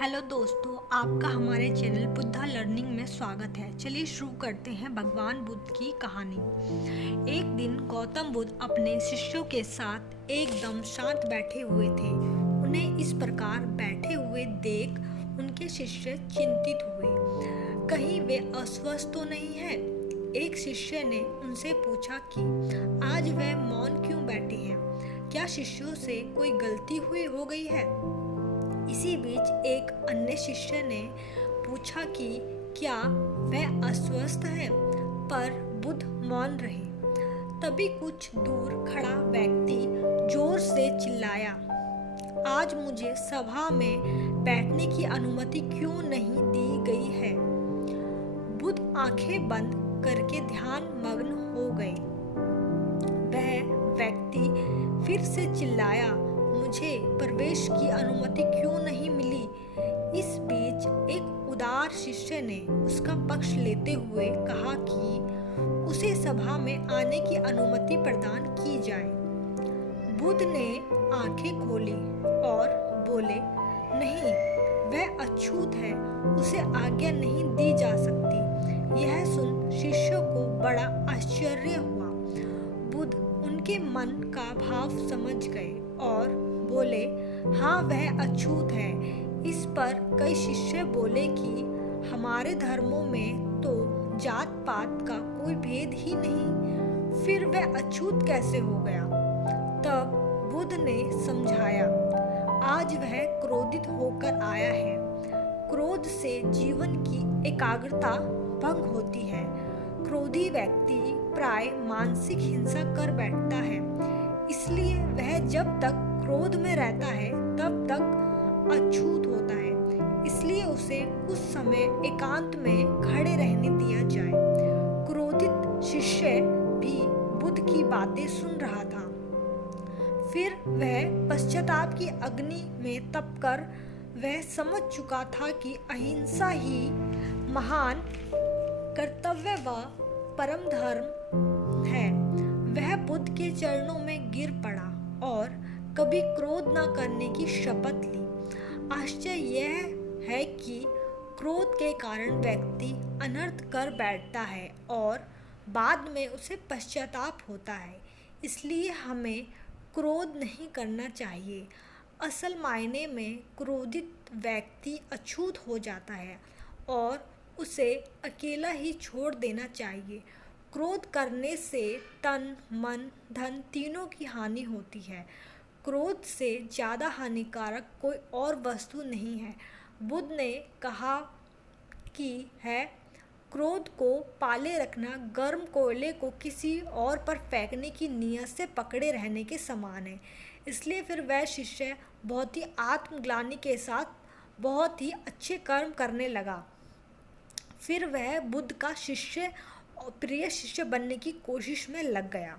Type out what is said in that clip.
Hello दोस्तों, आपका हमारे चैनल बुद्धा लर्निंग में स्वागत है। चलिए शुरू करते हैं भगवान बुद्ध की कहानी। एक दिन गौतम बुद्ध अपने शिष्यों के साथ एकदम शांत बैठे हुए थे। उन्हें इस प्रकार बैठे हुए देख उनके शिष्य चिंतित हुए, कहीं वे अस्वस्थ तो नहीं हैं। एक शिष्य ने उनसे पूछा कि आज वे मौन क्यों बैठे हैं, क्या शिष्यों से कोई गलती हो गई है। इसी बीच एक अन्य शिष्य ने पूछा कि क्या वह अस्वस्थ है, पर बुद्ध मौन रहे। तभी कुछ दूर खड़ा व्यक्ति जोर से चिल्लाया, आज मुझे सभा में बैठने की अनुमति क्यों नहीं दी गई है। बुद्ध आंखें बंद करके ध्यान मग्न हो गए। वह व्यक्ति फिर से चिल्लाया, मुझे प्रवेश की अनुमति क्यों नहीं मिली। इस बीच एक उदार शिष्य ने उसका पक्ष लेते हुए कहा कि उसे सभा में आने की अनुमति प्रदान की जाए। बुद्ध ने आंखें खोली और बोले, नहीं, वह अछूत है, उसे आज्ञा नहीं दी जा सकती। यह सुन शिष्यों को बड़ा आश्चर्य हुआ। बुद्ध उनके मन का भाव समझ गए और बोले, हाँ, वह अछूत है। इस पर कई शिष्य बोले कि हमारे धर्मों में तो जात पात का कोई भेद ही नहीं, फिर वह अछूत कैसे हो गया। तब बुद्ध ने समझाया, आज वह क्रोधित होकर आया है। क्रोध से जीवन की एकाग्रता भंग होती है। क्रोधी व्यक्ति प्राय मानसिक हिंसा कर बैठता है। इसलिए वह जब तक क्रोध में रहता है तब तक अछूत होता है। इसलिए उसे कुछ समय एकांत में खड़े रहने दिया जाए। क्रोधित शिष्य भी बुद्ध की बातें सुन रहा था। फिर वह पश्चाताप की अग्नि में तपकर वह समझ चुका था कि अहिंसा ही महान कर्तव्य व परम धर्म है। वह बुद्ध के चरणों में गिर पड़ा और कभी क्रोध न करने की शपथ ली। आश्चर्य यह है कि क्रोध के कारण व्यक्ति अनर्थ कर बैठता है और बाद में उसे पश्चाताप होता है। इसलिए हमें क्रोध नहीं करना चाहिए। असल मायने में क्रोधित व्यक्ति अछूत हो जाता है और उसे अकेला ही छोड़ देना चाहिए। क्रोध करने से तन, मन, धन तीनों की हानि होती है। क्रोध से ज़्यादा हानिकारक कोई और वस्तु नहीं है। बुद्ध ने कहा कि है क्रोध को पाले रखना गर्म कोयले को किसी और पर फेंकने की नीयत से पकड़े रहने के समान है। इसलिए फिर वह शिष्य बहुत ही आत्मग्लानि के साथ बहुत ही अच्छे कर्म करने लगा। फिर वह बुद्ध का प्रिय शिष्य बनने की कोशिश में लग गया।